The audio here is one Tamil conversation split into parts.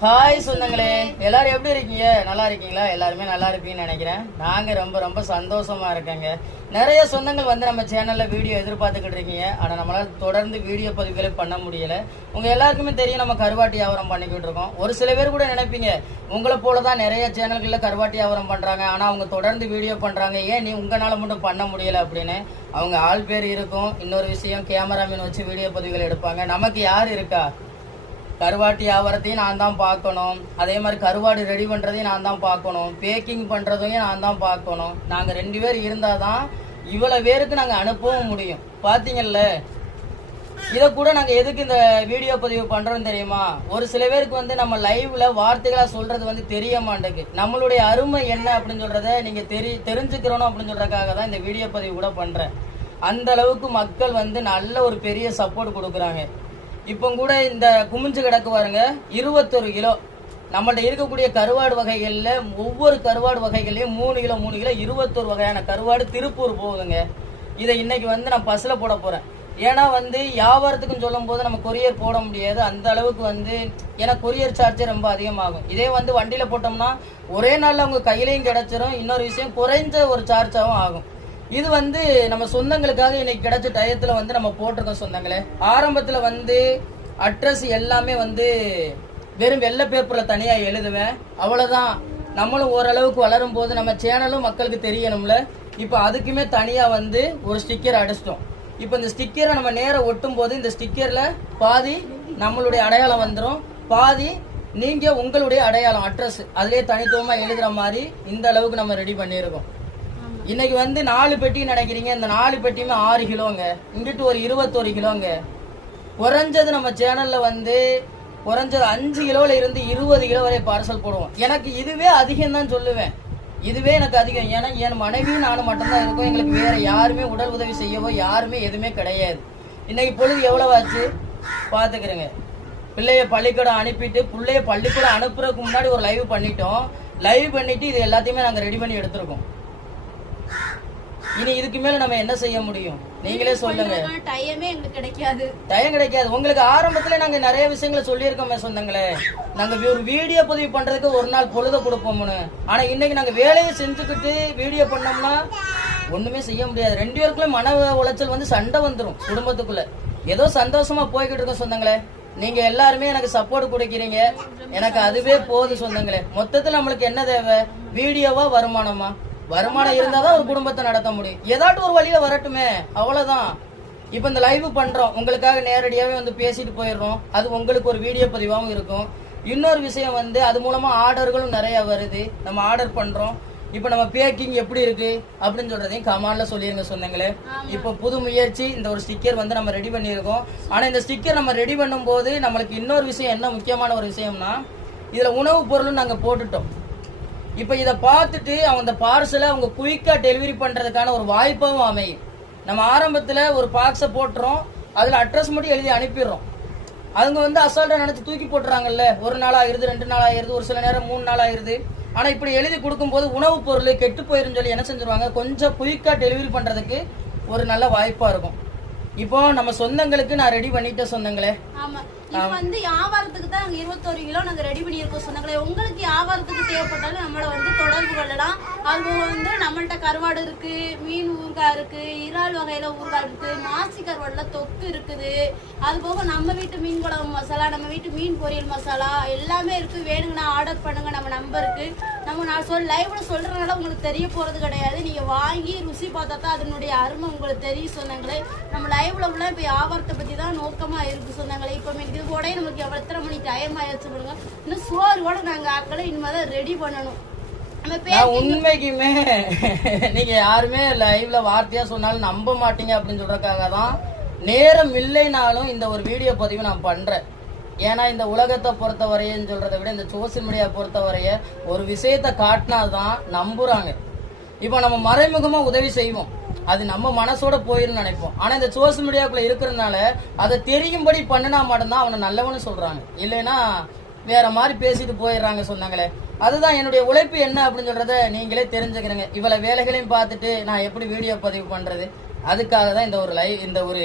ஹாய் சொந்தங்களே, எல்லாரும் எப்படி இருக்கீங்க? நல்லா இருக்கீங்களா? எல்லாருமே நல்லா இருப்பீங்கன்னு நினைக்கிறேன். நாங்க ரொம்ப ரொம்ப சந்தோஷமா இருக்கேங்க. நிறைய சொந்தங்கள் வந்து நம்ம சேனல்ல வீடியோ எதிர்பார்த்துக்கிட்டு இருக்கீங்க. ஆனா நம்மளால தொடர்ந்து வீடியோ பதிவுகளே பண்ண முடியல. உங்க எல்லாருக்குமே தெரியும், நம்ம கருவாட்டி வியாபாரம் பண்ணிக்கிட்டு இருக்கோம். ஒரு சில பேர் கூட நினைப்பீங்க, உங்களை போலதான் நிறைய சேனல்கள்ல கருவாட்டி வியாபாரம் பண்றாங்க, ஆனா அவங்க தொடர்ந்து வீடியோ பண்றாங்க, ஏன் நீ உங்களால மட்டும் பண்ண முடியல அப்படின்னு. அவங்க ஆள் பேர் இருக்கும். இன்னொரு விஷயம், கேமராமேன் வச்சு வீடியோ பதிவுகள் எடுப்பாங்க. நமக்கு யார் இருக்கா? கருவாட்டி வியாபாரத்தையும் நான் தான் பார்க்கணும், அதே மாதிரி கருவாடு ரெடி பண்றதையும் நான் தான் பார்க்கணும், பேக்கிங் பண்றதையும் நான் தான் பார்க்கணும். நாங்க 2 பேர் இருந்தாதான் இவ்வளவு பேருக்கு நாங்க அனுப்பவும் முடியும். பாத்தீங்கல்ல, இதை கூட நாங்க எதுக்கு இந்த வீடியோ பதிவு பண்றோம் தெரியுமா? ஒரு சில பேருக்கு வந்து நம்ம லைவ்ல வார்த்தைகளா சொல்றது வந்து தெரிய மாட்டேங்குது. நம்மளுடைய அருமை என்ன அப்படின்னு சொல்றத நீங்க தெரிஞ்சுக்கிறோம் அப்படின்னு சொல்றதுக்காக தான் இந்த வீடியோ பதிவு கூட பண்றேன். அந்த அளவுக்கு மக்கள் வந்து நல்ல ஒரு பெரிய சப்போர்ட் கொடுக்குறாங்க. இப்போ கூட இந்த குமிஞ்சு கிடக்கு பாருங்க, 21 கிலோ. நம்மள்ட்ட இருக்கக்கூடிய கருவாடு வகைகள்ல ஒவ்வொரு கருவாடு வகைகள்லயும் 3 கிலோ 3 கிலோ 21 வகையான கருவாடு திருப்பூர் போகுதுங்க. இதை இன்னைக்கு வந்து நான் பஸ்ல போட போறேன். ஏன்னா வந்து வியாபாரத்துக்குன்னு சொல்லும் போது நம்ம கொரியர் போட முடியாது, அந்த அளவுக்கு வந்து, ஏன்னா கொரியர் சார்ஜ் ரொம்ப அதிகமாகும். இதே வந்து வண்டியில போட்டோம்னா ஒரே நாள்ல அவங்க கையிலையும் கிடைச்சிரும். இன்னொரு விஷயம், குறைஞ்ச ஒரு சார்ஜாகவும் ஆகும். இது வந்து நம்ம சொந்தங்களுக்காக இன்னைக்கு கிடைச்ச டயத்துல வந்து நம்ம போட்டிருக்கோம் சொந்தங்களே. ஆரம்பத்துல வந்து அட்ரஸ் எல்லாமே வந்து வெறும் வெள்ளை பேப்பர்ல தனியா எழுதுவேன், அவ்வளவுதான். நம்மளும் ஓரளவுக்கு வளரும் போது நம்ம சேனலும் மக்களுக்கு தெரியணும்ல. இப்ப அதுக்குமே தனியா வந்து ஒரு ஸ்டிக்கர் அடிச்சிட்டோம். இப்ப இந்த ஸ்டிக்கரை நம்ம நேரம் ஒட்டும் போது இந்த ஸ்டிக்கர்ல பாதி நம்மளுடைய அடையாளம் வந்துடும், பாதி நீங்க உங்களுடைய அடையாளம் அட்ரஸ் அதுலயே தனித்துவமா எழுதுற மாதிரி இந்த அளவுக்கு நம்ம ரெடி பண்ணியிருக்கோம். இன்னைக்கு வந்து 4 பெட்டி நினைக்கிறீங்க, இந்த 4 பெட்டியுமே 6 கிலோங்க, இங்கிட்டு ஒரு 21 கிலோங்க. குறைஞ்சது நம்ம சேனல்ல வந்து குறைஞ்சது 5 கிலோல இருந்து 20 கிலோ வரை பார்சல் போடுவோம். எனக்கு இதுவே அதிகம் தான் சொல்லுவேன், இதுவே எனக்கு அதிகம். ஏன்னா என் மனைவியும் நானும் மட்டும்தான் இருக்கோம், எங்களுக்கு வேற யாருமே உடல் உதவி செய்யவோ யாருமே எதுவுமே கிடையாது. இன்னைக்கு பொழுது எவ்வளவு ஆச்சு பாத்துக்கிறேங்க. பிள்ளைய பள்ளிக்கூடம் அனுப்பிட்டு பிள்ளைய பள்ளிக்கூடம் அனுப்புறதுக்கு முன்னாடி ஒரு லைவ் பண்ணிட்டோம். லைவ் பண்ணிட்டு இது எல்லாத்தையுமே நாங்க ரெடி பண்ணி எடுத்திருக்கோம். இனி இதுக்கு மேல நம்ம என்ன செய்ய முடியும்? நீங்களே சொல்லுங்க. டைம் கிடைக்காது உங்களுக்கு. ஆரம்பத்துல நாங்க நிறைய விஷயங்களை சொல்லியிருக்கோமே சொந்தங்களே. நாங்க ஒரு வீடியோ பதிவு பண்றதுக்கு ஒரு நாள் பொழுத கொடுப்போம்னு. ஆனா இன்னைக்கு நாங்க வேலையை செஞ்சுக்கிட்டு வீடியோ பண்ணோம்னா ஒண்ணுமே செய்ய முடியாது. 2 பேருக்குள்ள மன உளைச்சல் வந்து சண்டை வந்துடும் குடும்பத்துக்குள்ள. ஏதோ சந்தோஷமா போய்கிட்டு இருக்கோம் சொந்தங்களே. நீங்க எல்லாருமே எனக்கு சப்போர்ட் கொடுக்கிறீங்க, எனக்கு அதுவே போதும் சொந்தங்களே. மொத்தத்துல நம்மளுக்கு என்ன தேவை? வீடியோவா வருமானமா? வருமானம் இருந்தாதான் ஒரு குடும்பத்தை நடத்த முடியும். ஏதாட்டும் ஒரு வழியில வரட்டுமே, அவ்வளவுதான். இப்ப இந்த லைவ் பண்றோம், உங்களுக்காக நேரடியாவே வந்து பேசிட்டு போயிடுறோம். அது உங்களுக்கு ஒரு வீடியோ பதிவாகவும் இருக்கும். இன்னொரு விஷயம் வந்து அது மூலமா ஆர்டர்களும் நிறைய வருது, நம்ம ஆர்டர் பண்றோம். இப்ப நம்ம பேக்கிங் எப்படி இருக்கு அப்படின்னு சொல்றதையும் கமெண்ட்ல சொல்லிருங்க சொந்தங்களே. இப்ப புது முயற்சி, இந்த ஒரு ஸ்டிக்கர் வந்து நம்ம ரெடி பண்ணியிருக்கோம். ஆனா இந்த ஸ்டிக்கர் நம்ம ரெடி பண்ணும் போது நம்மளுக்கு இன்னொரு விஷயம், என்ன முக்கியமான ஒரு விஷயம்னா, இதுல உணவு பொருளும் நாங்க போட்டுட்டோம். இப்ப இதை பார்த்துட்டு அவங்க பார்சலை அவங்க குயிக்கா டெலிவரி பண்றதுக்கான ஒரு வாய்ப்பாகவும் அமையும். நம்ம ஆரம்பத்துல ஒரு பாக்ஸை போட்டுறோம், அதுல அட்ரஸ் மட்டும் எழுதி அனுப்பிடுறோம். அவங்க வந்து அசால்ட்டா நினைச்சு தூக்கி போட்டுறாங்கல்ல. 1 நாள் ஆயிருது, 2 நாள் ஆயிருது, ஒரு சில நேரம் 3 நாள் ஆயிருது. ஆனா இப்படி எழுதி கொடுக்கும் போது உணவு பொருள் கெட்டு போயிரும் சொல்லி என்ன செஞ்சிருவாங்க, கொஞ்சம் குயிக்கா டெலிவரி பண்றதுக்கு ஒரு நல்ல வாய்ப்பா இருக்கும். இப்போ நம்ம சொந்தங்களுக்கு நான் ரெடி பண்ணிட்டேன் சொந்தங்களே. ஆமா, இப்போ வந்து வியாபாரத்துக்கு தான் 21 கிலோ நாங்க ரெடி பண்ணியிருக்கோம் சொந்தங்களே. உங்களுக்கு வியாபாரத்துக்கு தேவைப்பட்டாலும் நம்மளை வந்து தொடர்பு கொள்ளலாம். அது வந்து நம்மள்ட்ட கருவாடு இருக்கு, மீன் ஊறுகாய் இருக்கு, இறால் வகையில ஊறுகாய் இருக்கு, மாசி கருவாடுல தொக்கு இருக்குது. அது போக நம்ம வீட்டு மீன் குழம்பு மசாலா, நம்ம வீட்டு மீன் பொரியல் மசாலா எல்லாமே இருக்கு. வேணுங்கன்னா ஆர்டர் பண்ணுங்க நம்ம நம்பருக்கு. நம்ம நான் லைவ்ல சொல்றதுனால உங்களுக்கு தெரிய போறது கிடையாது, நீங்க வாங்கி ருசி பார்த்தா தான் அதனுடைய அருமை உங்களுக்கு தெரியும் சொந்தங்களே. நம்ம லைவ்ல உள்ள இப்ப வியாபாரத்தை பத்தி தான் நோக்கமா இருக்கு சொந்தங்களே. இப்ப இது கூட நமக்கு எத்தனை மணி டைம் ஆயிடுச்சு பாருங்க. இன்னும் சோறு கூட நாங்க ஆக்களை இனிமேதான் ரெடி பண்ணணும். உண்மைக்குமே நீங்க யாருமே லைவ்ல வார்த்தையா சொன்னாலும் நம்ப மாட்டீங்க அப்படின்னு சொல்றதுக்காக தான் நேரம் இல்லைனாலும் இந்த ஒரு வீடியோ பதிவு நான் பண்றேன். ஏன்னா இந்த உலகத்தை பொறுத்தவரையன்னு சொல்றதை விட இந்த சோசியல் மீடியா பொறுத்தவரைய ஒரு விஷயத்த காட்டினாதான் நம்புறாங்க. இப்ப நம்ம மறைமுகமா உதவி செய்வோம், அது நம்ம மனசோட போயிரும் நினைப்போம். ஆனா இந்த சோசியல் மீடியாக்குள்ள இருக்கிறதுனால அதை தெரியும்படி பண்ணினா மட்டும்தான் அவனை நல்லவனு சொல்றாங்க, இல்லைன்னா வேற மாதிரி பேசிட்டு போயிடுறாங்க சொன்னாங்களே. அதுதான் என்னுடைய உழைப்பு என்ன அப்படின்னு சொல்றத நீங்களே தெரிஞ்சுக்கிறீங்க. இவ்வளவு வேலைகளையும் பார்த்துட்டு நான் எப்படி வீடியோ பதிவு பண்றது, அதுக்காக தான் இந்த ஒரு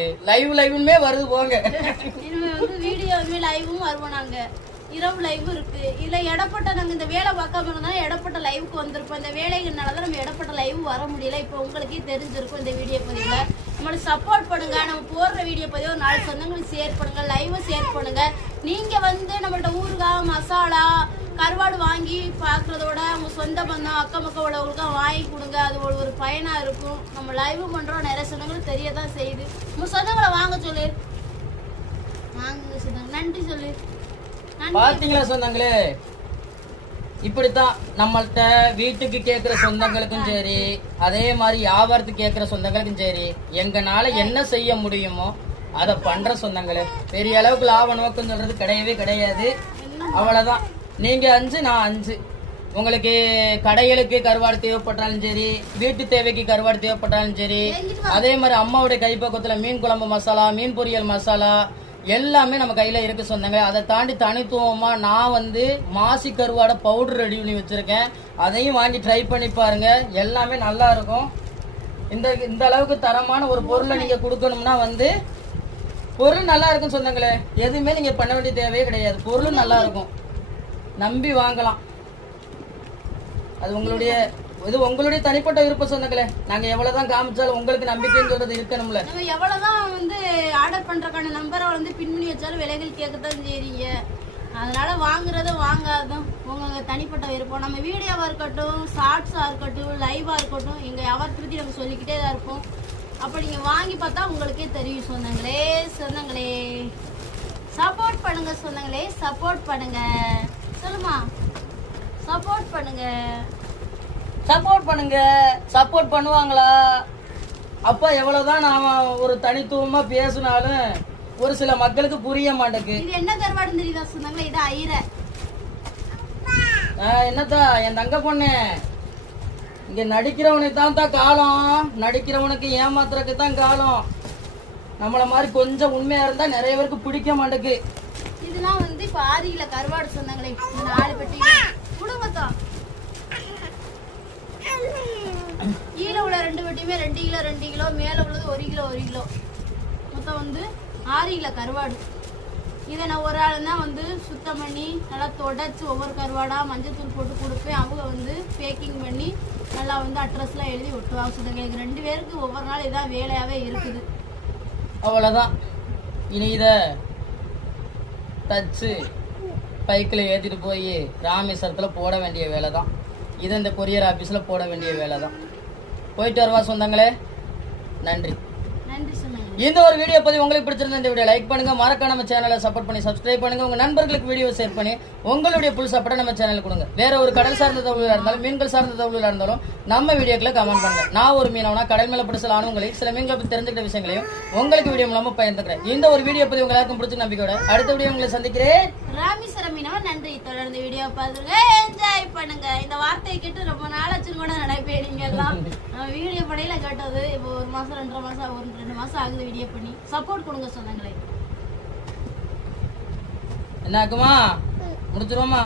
லைவ்மே வருது போங்க. வீடியோவுமே லைவும் வருவோம் நாங்க. இரவு லைவ் இருக்கு. இதுல இடப்பட்ட நாங்க இந்த வேலை பார்க்காம இருந்தா இடப்பட்ட லைவுக்கு வந்திருப்போம். இந்த வேலைகள்னாலதான் நம்ம இடப்பட்ட லைவ் வர முடியல. இப்ப உங்களுக்கே தெரிஞ்சிருக்கும் இந்த வீடியோ பதிவுல. நம்மளுக்கு சப்போர்ட் பண்ணுங்க. நம்ம போடுற வீடியோ பதிவு 4 சொந்தங்களுக்கு ஷேர் பண்ணுங்க, லைவ் ஷேர் பண்ணுங்க. நீங்க வந்து நம்மள்ட்ட ஊறுகாய் மசாலா கருவாடு வாங்கி பாக்குறதோட உங்க சொந்த பந்தம் அக்கம் பக்கம் உள்ளவங்களுக்கு வாங்கி கொடுங்க. அது ஒரு பயனா இருக்கும். நம்ம லைவ் பண்றோம், நிறைய சொந்தங்களுக்கு தெரியதான் செய்யுது. உங்க சொந்தங்களை வாங்க சொல்லு, வாங்க சொந்தங்க, நன்றி சொல்லு. பாத்தீங்களா சொந்தங்களே, இப்படித்தான் நம்மள்ட்ட வீட்டுக்கு கேட்கிற சொந்தங்களுக்கும் சரி, அதே மாதிரி வியாபாரத்துக்கு கேட்கிற சொந்தங்களுக்கும் சரி, எங்கனால என்ன செய்ய முடியுமோ அதை பண்ற சொந்தங்களே. பெரிய அளவுக்கு லாப நோக்கம் சொல்றது கிடையவே கிடையாது. அவ்வளவுதான். நீங்க 5 நான் 5. உங்களுக்கு கடைகளுக்கு கருவாடு தேவைப்பட்டாலும் சரி, வீட்டு தேவைக்கு கருவாடு தேவைப்பட்டாலும் சரி, அதே மாதிரி அம்மாவுடைய கைப்பக்கத்துல மீன் குழம்பு மசாலா, மீன் பொரியல் மசாலா எல்லாமே நம்ம கையில இருக்கு சொந்தங்க. அதை தாண்டி தனித்துவமா நான் வந்து மாசி கருவாடை பவுடர் ரெடி பண்ணி வச்சிருக்கேன். அதையும் வாங்கி ட்ரை பண்ணி பாருங்க. எல்லாமே நல்லா இருக்கும். இந்த அளவுக்கு தரமான ஒரு பொருளை நீங்க கொடுக்கணும்னா வந்து பொருள் நல்லா இருக்கும் சொந்தங்களே. எதுவுமே நீங்க பண்ண வேண்டிய தேவையே கிடையாது. பொருள் நல்லா இருக்கும், நம்பி வாங்கலாம். அது உங்களுடைய தனிப்பட்ட விருப்ப சொந்தங்களே. நாங்க எவ்வளவுதான் காமிச்சாலும் உங்களுக்கு நம்பிக்கைன்னு சொல்றது இருக்கணும்ல. நம்ம எவ்வளவுதான் வந்து ஆர்டர் பண்றதுக்கான நம்பரை வந்து பின் பண்ணி வச்சாலும் விலைகள் கேட்கத்தான் செய்றீங்க. அதனால வாங்குறதும் வாங்காதும் உங்க தனிப்பட்ட விருப்பம். நம்ம வீடியோவா இருக்கட்டும், ஷார்ட்ஸா இருக்கட்டும், லைவா இருக்கட்டும், எங்க வியாபாரத்தை பத்தி நம்ம சொல்லிக்கிட்டே தான் இருப்போம். அப்ப நீங்க வாங்கி பார்த்தா உங்களுக்கே தெரியும் சொந்தங்களே. சப்போர்ட் பண்ணுங்க சொந்தங்களே, சப்போர்ட் பண்ணுங்க. சொல்லுமா, சப்போர்ட் பண்ணுங்க. சப்போர்ட் பண்ணுங்க. சப்போர்ட் பண்ணுவாங்களா? அப்ப எவ்வளவுதான் நாம ஒரு தனித்துவமா பேசினாலும் ஒரு சில மக்களுக்கு புரிய மாட்டேங்குது. இது என்ன கருவாடுன்னு தெரியுதா சொன்னாங்க? இது ஐர. என்னத்தா என் தங்க பொண்ணு, இங்க நடிக்கிறவனுக்கு தான் காலம், நடிக்கிறவனுக்கு ஏமாத்துறதுக்கு தான் காலம். நம்மள மாதிரி கொஞ்சம் உண்மையா இருந்தா நிறைய பேருக்கு பிடிக்க மாட்டேங்குது. இதெல்லாம் வந்து இப்ப 6 கிலோ கருவாடு சொன்னாங்களே, 4 பெட்டி குடும்பத்தான். கீழே உள்ள 2 பெட்டியுமே 2 கிலோ, மேல உள்ளது 1 கிலோ. மொத்தம் வந்து 6 கிலோ கருவாடு. இதை நான் ஒரு ஆள் தான் வந்து சுத்தம் பண்ணி நல்லா தொடச்சு ஒவ்வொரு கருவாடா மஞ்சத்தூள் போட்டு கொடுப்பேன். அவங்க வந்து பேக்கிங் பண்ணி நல்லா வந்து அட்ரஸ்லாம் எழுதி ஒட்டுவாங்க சொன்னாங்க. எங்க 2 பேருக்கு ஒவ்வொரு நாள் இதான் வேலையாவே இருக்குது. அவ்வளவுதான். இனி இத தச்சு பைக்கில் ஏற்றிட்டு போய் ராமேஸ்வரத்தில் போட வேண்டிய வேலை தான். இது இந்த கொரியர் ஆஃபீஸில் போட வேண்டிய வேலை தான். போயிட்டு வருவா சொந்தங்களே. நன்றி. இந்த ஒரு வீடியோ பதிவு உங்களுக்கு பிடிச்சிருந்தா இந்த வீடியோ லைக் பண்ணுங்க, மறக்காம நம்ம சேனலை சப்போர்ட் பண்ணி சப்ஸ்கிரைப் பண்ணுங்க. உங்க நண்பர்களுக்கு வீடியோ ஷேர் பண்ணி உங்களுடைய புல் சப்போர்ட்டை நம்ம சேனலுக்கு கொடுங்க. வேற ஒரு கடல் சார்ந்த தகவலாக இருந்தாலும் மீன்கள் சார்ந்த தகவலாக இருந்தாலும் நம்ம வீடியோக்களை கமெண்ட் பண்ணுங்க. நான் ஒரு மீனவனா கடல் மேல பிடிச்சல் ஆனவங்களையும் சில மீன்களை பற்றி தெரிஞ்சுக்கிட்ட விஷயங்களையும் உங்களுக்கு வீடியோ மூலமா பகிர்ந்துக்கிறேன். இந்த ஒரு வீடியோ பதிவு உங்களுக்கு பிடிச்ச நம்பிக்கையோட அடுத்த வீடியோ உங்களை சந்திக்கிறேன். ராமேஸ்வரம் மீனவன் நன்றி. தொடர்ந்து வீடியோ பார்த்துருங்க, என்ஜாய் பண்ணுங்க. இந்த வார்த்தையை கேட்டு ரொம்ப நாளாச்சும் கூட நினைப்பேன். நீங்க எல்லாம் வீடியோ படையில கேட்டது இப்போ 1 மாசம் 2 மாசம் 2 மாசம் ஆகுது வீடியோ பண்ணி. சப்போர்ட் கொடுங்க சொந்தங்களே. என்ன ஆகுமா முடிச்சிருவோமா?